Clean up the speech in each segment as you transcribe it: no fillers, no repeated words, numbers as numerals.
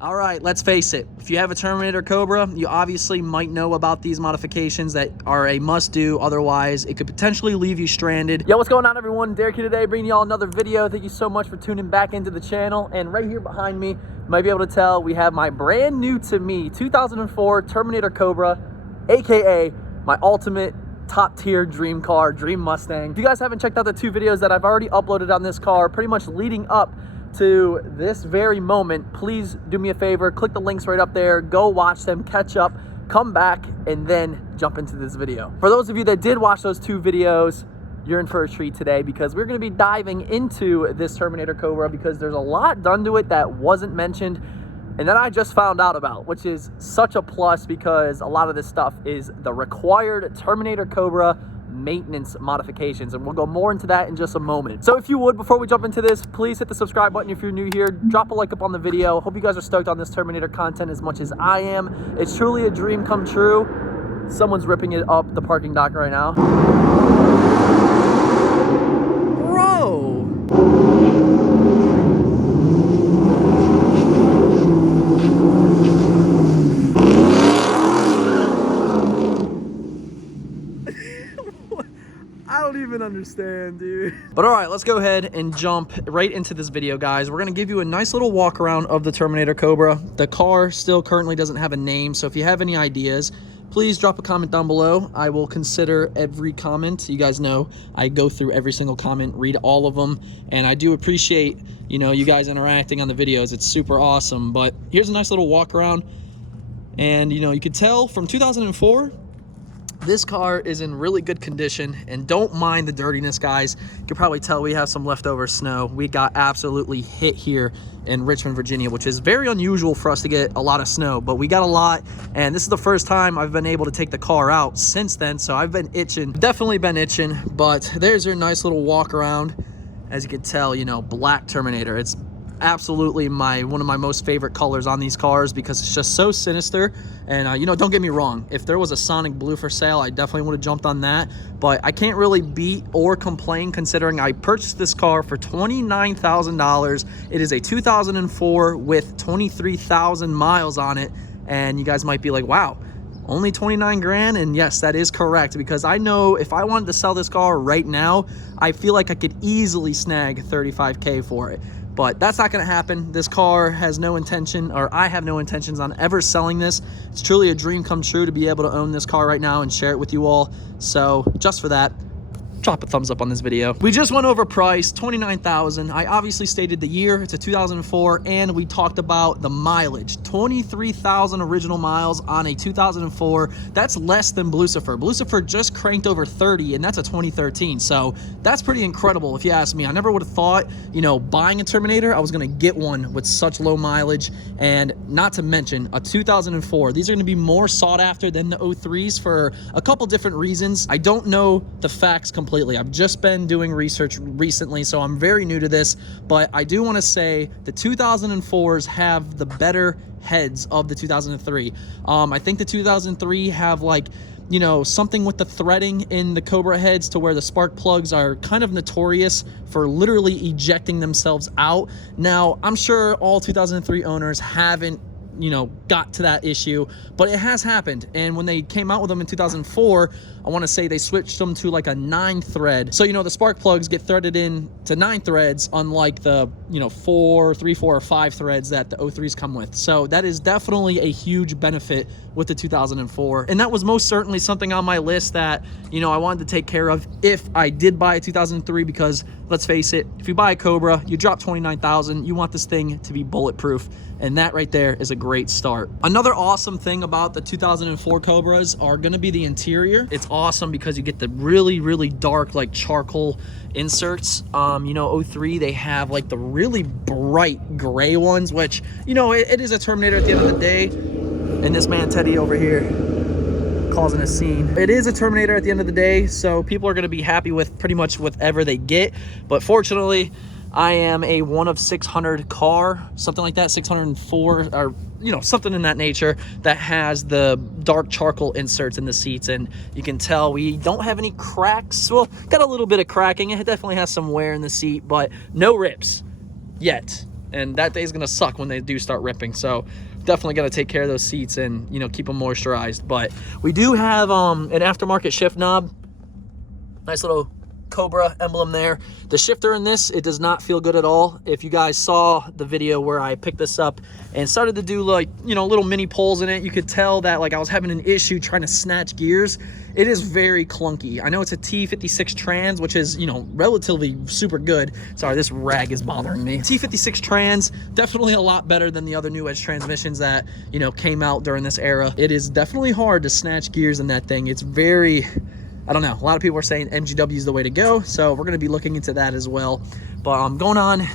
All right, let's face it. If you have a Terminator Cobra, you obviously might know about these modifications that are a must-do. Otherwise, it could potentially leave you stranded. Yo, what's going on, everyone? Derek here today, bringing y'all another video. Thank you so much for tuning back into the channel. And right here behind me, you might be able to tell, we have my brand new to me 2004 Terminator Cobra, aka my ultimate top-tier dream car, dream Mustang. If you guys haven't checked out the two videos that I've already uploaded on this car, pretty much leading up to this very moment, please do me a favor, click the links right up there, go watch them, catch up, come back, and then jump into this video. For those of you that did watch those two videos, you're in for a treat today because we're going to be diving into this Terminator Cobra because there's a lot done to it that wasn't mentioned and that I just found out about, which is such a plus because a lot of this stuff is the required Terminator Cobra maintenance modifications, and we'll go more into that in just a moment. So if you would, before we jump into this, please hit the subscribe button if you're new here, drop a like up on the video. Hope you guys are stoked on this Terminator content as much as I am. It's truly a dream come true. Someone's ripping it up the parking dock right now. Bro! I don't even understand, dude. But all right, let's go ahead and jump right into this video, guys. We're gonna give you a nice little walk around of the Terminator Cobra. The car still currently doesn't have a name, so if you have any ideas, please drop a comment down below. I will consider every comment. You guys know I go through every single comment, read all of them, and I do appreciate, you know, you guys interacting on the videos. It's super awesome. But here's a nice little walk around, and you know, you could tell from 2004, this car is in really good condition, and don't mind the dirtiness, guys. You can probably tell we have some leftover snow. We got absolutely hit here in Richmond, Virginia, which is very unusual for us to get a lot of snow, but we got a lot, and this is the first time I've been able to take the car out since then, so I've been itching, definitely been itching. But there's your nice little walk around. As you can tell, you know, black Terminator. It's absolutely one of my most favorite colors on these cars because it's just so sinister. And you know, don't get me wrong, if there was a Sonic Blue for sale, I definitely would have jumped on that, but I can't really beat or complain considering I purchased this car for $29,000. It is a 2004 with 23,000 miles on it, and you guys might be like, wow, only 29 grand? And yes, that is correct, because I know if I wanted to sell this car right now, I feel like I could easily snag 35K for it. But that's not going to happen. This car has no intention, or I have no intentions on ever selling this. It's truly a dream come true to be able to own this car right now and share it with you all. So just for that, drop a thumbs up on this video. We just went over price, $29,000. I obviously stated the year, it's a 2004, and we talked about the mileage, 23,000 original miles on a 2004. That's less than Blucifer. Blucifer just cranked over 30, and that's a 2013. So that's pretty incredible if you ask me. I never would have thought, you know, buying a Terminator, I was gonna get one with such low mileage, and not to mention a 2004. These are gonna be more sought after than the 03s for a couple different reasons. I don't know the facts completely. I've just been doing research recently, so I'm very new to this, but I do want to say the 2004s have the better heads of the 2003. I think the 2003 have, like, you know, something with the threading in the Cobra heads to where the spark plugs are kind of notorious for literally ejecting themselves out. Now, I'm sure all 2003 owners haven't, you know, got to that issue, but it has happened. And when they came out with them in 2004, I want to say they switched them to like a 9-thread. So, you know, the spark plugs get threaded in to 9 threads, unlike the, you know, 3, 4, or 5 threads that the 03s come with. So that is definitely a huge benefit with the 2004. And that was most certainly something on my list that, you know, I wanted to take care of if I did buy a 2003, because let's face it, if you buy a Cobra, you drop $29,000, you want this thing to be bulletproof. And that right there is a great start. Another awesome thing about the 2004 Cobras are going to be the interior. It's awesome because you get the really, really dark, like charcoal inserts. You know, 03, they have like the really bright gray ones, which, you know, it is a Terminator at the end of the day. And this man Teddy over here causing a scene. It is a Terminator at the end of the day, so people are going to be happy with pretty much whatever they get. But fortunately, I am a 1 of 600 car, something like that, 604, or, you know, something in that nature, that has the dark charcoal inserts in the seats. And you can tell we don't have any cracks. Well, got a little bit of cracking. It definitely has some wear in the seat, but no rips yet. and that day is gonna suck when they do start ripping. So definitely gotta take care of those seats and, you know, keep them moisturized. But we do have an aftermarket shift knob, nice little Cobra emblem there. The shifter in this, it does not feel good at all. If you guys saw the video where I picked this up and started to do, like, you know, little mini pulls in it, you could tell that like I was having an issue trying to snatch gears. It is very clunky. I know it's a T56 trans, which is, you know, relatively super good. Sorry, this rag is bothering me. T56 trans, definitely a lot better than the other new edge transmissions that, you know, came out during this era. It is definitely hard to snatch gears in that thing. It's very, I don't know, a lot of people are saying MGW is the way to go, so we're going to be looking into that as well. But going on,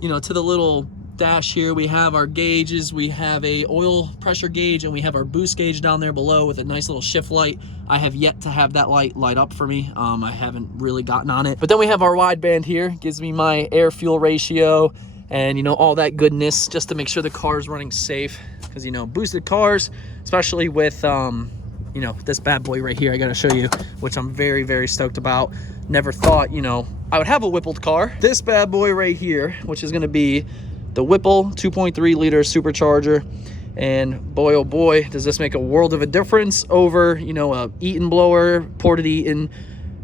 you know, to the little dash here, we have our gauges. We have a oil pressure gauge, and we have our boost gauge down there below with a nice little shift light. I have yet to have that light up for me. I haven't really gotten on it. But then we have our wideband here, gives me my air fuel ratio and, you know, all that goodness just to make sure the car is running safe. Because, you know, boosted cars, especially with you know, this bad boy right here, I gotta show you, which I'm very, very stoked about. Never thought, you know, I would have a Whippled car. This bad boy right here, which is gonna be the Whipple 2.3 liter supercharger. And boy, oh boy, does this make a world of a difference over, you know, a Eaton blower, ported Eaton.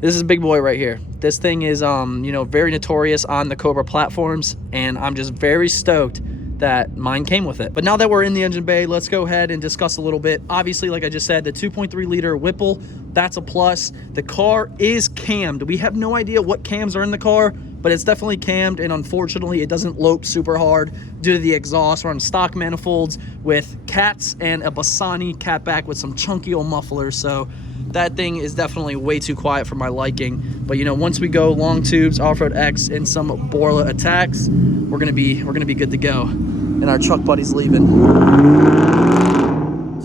This is a big boy right here. This thing is, you know, very notorious on the Cobra platforms, and I'm just very stoked that mine came with it. But now that we're in the engine bay, let's go ahead and discuss a little bit. Obviously, like I just said, the 2.3 liter Whipple, that's a plus. The car is cammed. We have no idea what cams are in the car, but it's definitely cammed, and unfortunately it doesn't lope super hard due to the exhaust. We're on stock manifolds with cats and a Bassani catback with some chunky old mufflers, so that thing is definitely way too quiet for my liking. But, you know, once we go long tubes, off-road X, and some Borla attacks, we're gonna be good to go. And our truck buddy's leaving.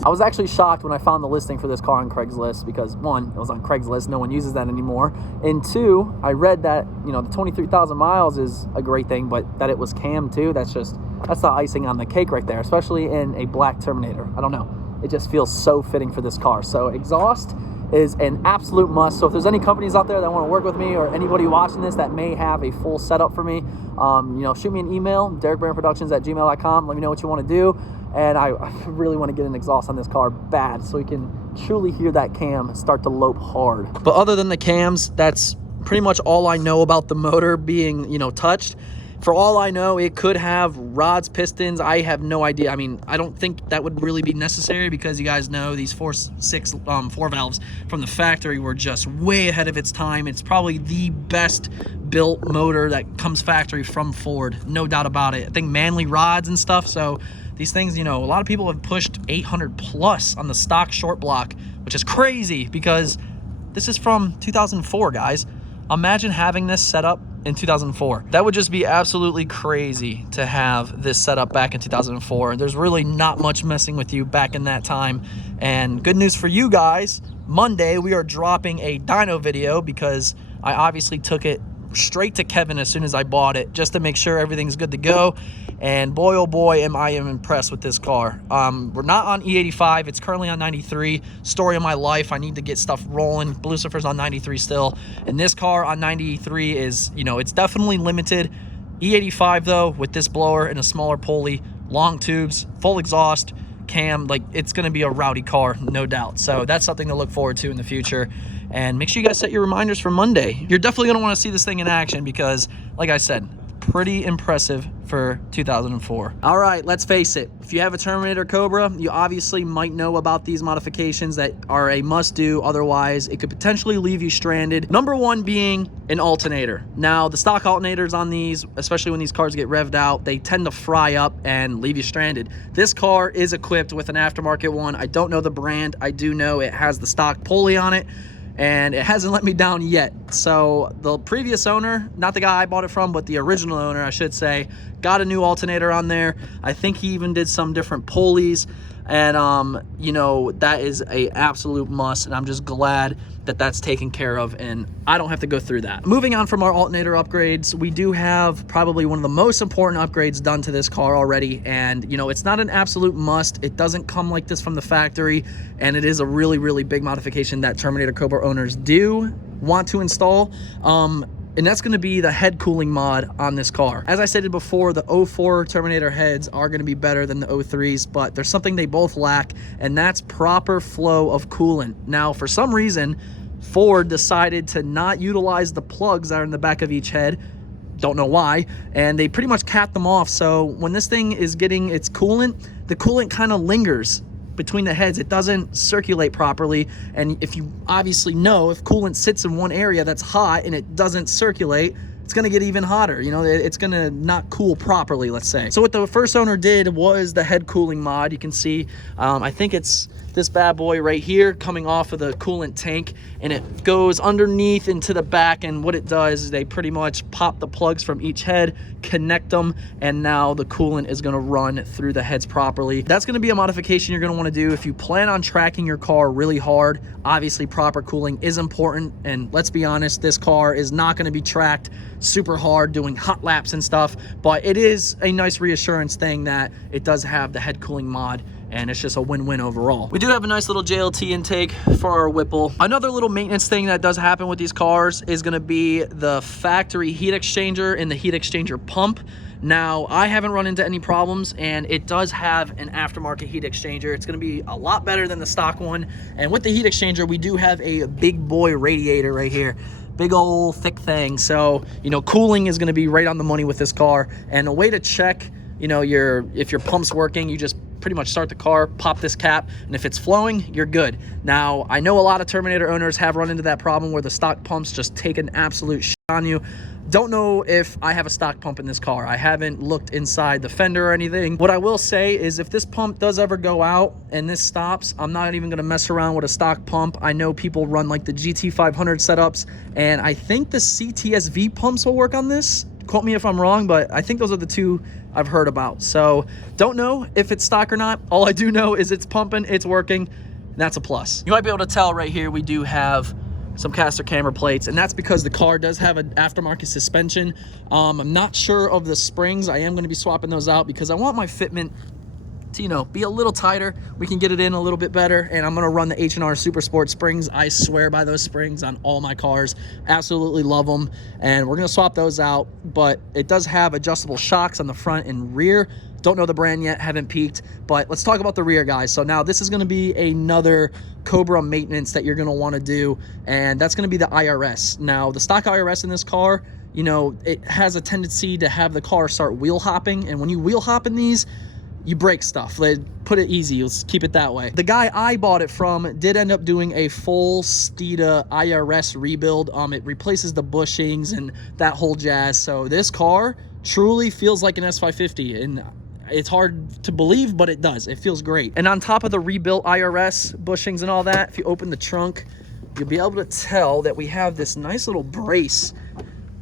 I was actually shocked when I found the listing for this car on Craigslist because, one, it was on Craigslist, no one uses that anymore, and two, I read that, you know, the 23,000 miles is a great thing, but that it was cam too, that's the icing on the cake right there, especially in a black Terminator. I don't know, it just feels so fitting for this car. So exhaust is an absolute must. So if there's any companies out there that want to work with me, or anybody watching this that may have a full setup for me, you know, shoot me an email, DerekBaranProductions@gmail.com. Let me know what you want to do. And I really want to get an exhaust on this car bad, so we can truly hear that cam start to lope hard. But other than the cams, that's pretty much all I know about the motor being, you know, touched. For all I know, it could have rods, pistons. I have no idea. I mean, I don't think that would really be necessary because you guys know these 4 valves from the factory were just way ahead of its time. It's probably the best built motor that comes factory from Ford, no doubt about it. I think Manley rods and stuff. So these things, you know, a lot of people have pushed 800 plus on the stock short block, which is crazy because this is from 2004, guys. Imagine having this set up in 2004. That would just be absolutely crazy to have this set up back in 2004. There's really not much messing with you back in that time. And good news for you guys, Monday we are dropping a dyno video because I obviously took it straight to Kevin as soon as I bought it just to make sure everything's good to go. And boy, oh boy, am I impressed with this car. We're not on E85. It's currently on 93. Story of my life. I need to get stuff rolling. Lucifer's on 93 still. And this car on 93 is, you know, it's definitely limited. E85, though, with this blower and a smaller pulley, long tubes, full exhaust, cam, like, it's going to be a rowdy car, no doubt. So that's something to look forward to in the future. And make sure you guys set your reminders for Monday. You're definitely going to want to see this thing in action because, like I said, pretty impressive for 2004. All right, let's face it. If you have a Terminator Cobra, you obviously might know about these modifications that are a must-do. Otherwise, it could potentially leave you stranded. Number one being an alternator. Now, the stock alternators on these, especially when these cars get revved out, they tend to fry up and leave you stranded. This car is equipped with an aftermarket one. I don't know the brand. I do know it has the stock pulley on it, and it hasn't let me down yet. So the previous owner, not the guy I bought it from, but the original owner, I should say, got a new alternator on there. I think he even did some different pulleys, and you know, that is a absolute must, and I'm just glad that that's taken care of and I don't have to go through that. Moving on from our alternator upgrades, we do have probably one of the most important upgrades done to this car already, and you know, it's not an absolute must. It doesn't come like this from the factory, and it is a really, really big modification that Terminator Cobra owners do want to install. and that's going to be the head cooling mod on this car. As I stated before, the 04 Terminator heads are going to be better than the 03s, but there's something they both lack, and that's proper flow of coolant. Now, for some reason, Ford decided to not utilize the plugs that are in the back of each head. Don't know why, and they pretty much capped them off. So when this thing is getting its coolant, the coolant kind of lingers between the heads. It doesn't circulate properly, and if you obviously know, if coolant sits in one area that's hot and it doesn't circulate, it's going to get even hotter. You know, it's going to not cool properly, let's say. So what the first owner did was the head cooling mod. You can see, I think it's this bad boy right here coming off of the coolant tank, and it goes underneath into the back, and what it does is they pretty much pop the plugs from each head, connect them, and now the coolant is going to run through the heads properly. That's going to be a modification you're going to want to do if you plan on tracking your car really hard. Obviously, proper cooling is important, and let's be honest, this car is not going to be tracked super hard doing hot laps and stuff, but it is a nice reassurance thing that it does have the head cooling mod, and it's just a win-win overall. We do have a nice little JLT intake for our Whipple. Another little maintenance thing that does happen with these cars is going to be the factory heat exchanger and the heat exchanger pump. Now, I haven't run into any problems, and it does have an aftermarket heat exchanger. It's going to be a lot better than the stock one, and with the heat exchanger, we do have a big boy radiator right here. Big old thick thing. So, you know, cooling is going to be right on the money with this car. And a way to check, you know, if your pump's working, you just pretty much start the car, pop this cap, and if it's flowing, you're good. Now, I know a lot of Terminator owners have run into that problem where the stock pumps just take an absolute shit on you. Don't know if I have a stock pump in this car. I haven't looked inside the fender or anything. What I will say is if this pump does ever go out and this stops, I'm not even going to mess around with a stock pump. I know people run like the GT500 setups, and I think the CTSV pumps will work on this. Quote me if I'm wrong, but I think those are the two I've heard about. So don't know if it's stock or not. All I do know is it's pumping, it's working, and that's a plus. You might be able to tell right here we do have some caster camber plates, and that's because the car does have an aftermarket suspension. I'm not sure of the springs. I am going to be swapping those out because I want my fitment to, you know, be a little tighter. We can get it in a little bit better, and I'm going to run the H&R Super Sport springs. I swear by those springs on all my cars. Absolutely love them, and we're going to swap those out, but it does have adjustable shocks on the front and rear. Don't know the brand yet, haven't peeked, but let's talk about the rear, guys. So now this is going to be another Cobra maintenance that you're going to want to do, and that's going to be the IRS. Now, the stock IRS in this car, you know, it has a tendency to have the car start wheel hopping, and when you wheel hop in these, you break stuff. Put it easy, let's keep it that way. The guy I bought it from did end up doing a full Steeda IRS rebuild. It replaces the bushings and that whole jazz. So this car truly feels like an S550, and it's hard to believe, but it does. It feels great. And on top of the rebuilt IRS bushings and all that, if you open the trunk, you'll be able to tell that we have this nice little brace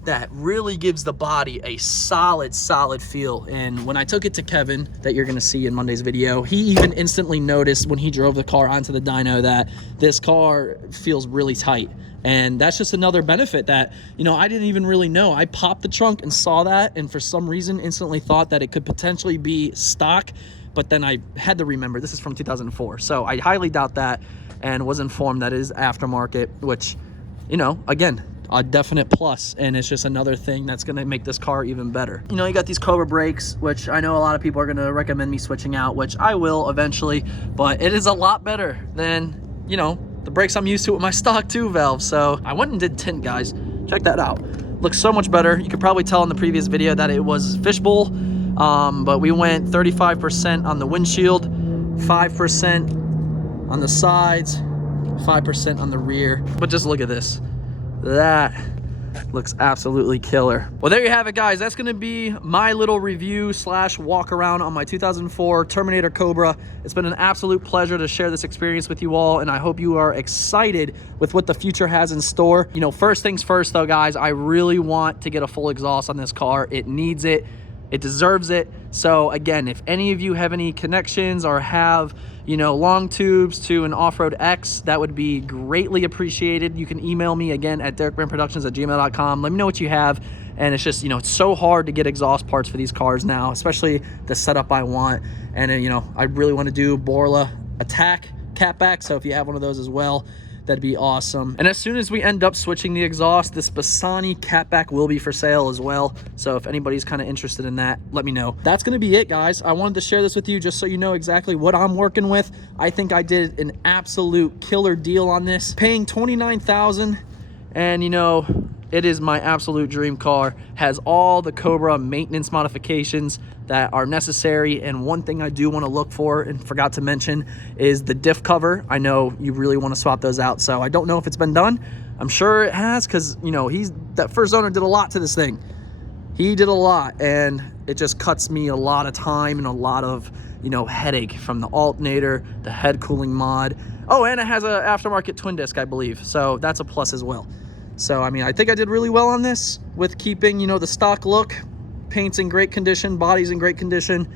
that really gives the body a solid feel. And when I took it to Kevin, that you're gonna see in Monday's video, he even instantly noticed when he drove the car onto the dyno that this car feels really tight. And that's just another benefit that, you know, I didn't even really know. I popped the trunk and saw that, and for some reason instantly thought that it could potentially be stock, but then I had to remember this is from 2004. So I highly doubt that, and was informed that it is aftermarket, which, you know, again, a definite plus, and it's just another thing that's going to make this car even better. You know, you got these Cobra brakes, which I know a lot of people are going to recommend me switching out, which I will eventually, but it is a lot better than, you know, the brakes I'm used to with my stock 2 valve. So I went and did tint, guys. Check that out. Looks so much better. You could probably tell in the previous video that it was fishbowl, but we went 35% on the windshield, 5% on the sides, 5% on the rear. But just look at this. That looks absolutely killer. Well, there you have it, guys. That's going to be my little review / walk around on my 2004 Terminator Cobra. It's been an absolute pleasure to share this experience with you all, and I hope you are excited with what the future has in store. You know, first things first though, guys, I really want to get a full exhaust on this car. It needs it. It deserves it. So again, if any of you have any connections or have, you know, long tubes to an off-road X, that would be greatly appreciated. You can email me again at DerekBaranProductions@gmail.com. Let me know what you have. And it's just, you know, it's so hard to get exhaust parts for these cars now, especially the setup I want. And, you know, I really want to do Borla Attack catback. So if you have one of those as well, that'd be awesome. And as soon as we end up switching the exhaust, this Bassani catback will be for sale as well. So if anybody's kind of interested in that, let me know. That's going to be it, guys. I wanted to share this with you just so you know exactly what I'm working with. I think I did an absolute killer deal on this, paying $29,000, and you know, it is my absolute dream car. Has all the Cobra maintenance modifications that are necessary. And one thing I do want to look for and forgot to mention is the diff cover. I know you really want to swap those out. So I don't know if it's been done. I'm sure it has, because you know, that first owner did a lot to this thing. He did a lot, and it just cuts me a lot of time and a lot of, you know, headache from the alternator, the head cooling mod. Oh, and it has an aftermarket twin disc, I believe. So that's a plus as well. So, I mean, I think I did really well on this with keeping, you know, the stock look. Paint's in great condition, body's in great condition,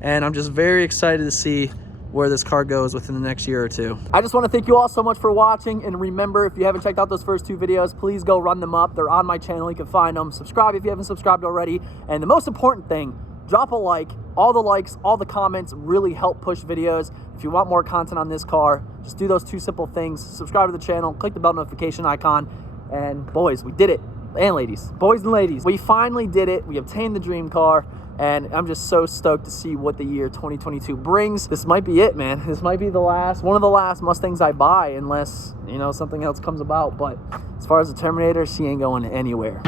and I'm just very excited to see where this car goes within the next year or two. I just want to thank you all so much for watching, and remember, if you haven't checked out those first 2 videos, please go run them up. They're on my channel. You can find them. Subscribe if you haven't subscribed already, and the most important thing, drop a like. All the likes, all the comments really help push videos. If you want more content on this car, just do those 2 simple things. Subscribe to the channel, click the bell notification icon, and boys, we did it. And ladies, boys and ladies, we finally did it. We obtained the dream car, and I'm just so stoked to see what the year 2022 brings. This might be it, man. This might be one of the last Mustangs I buy, unless, you know, something else comes about. But as far as the Terminator, she ain't going anywhere.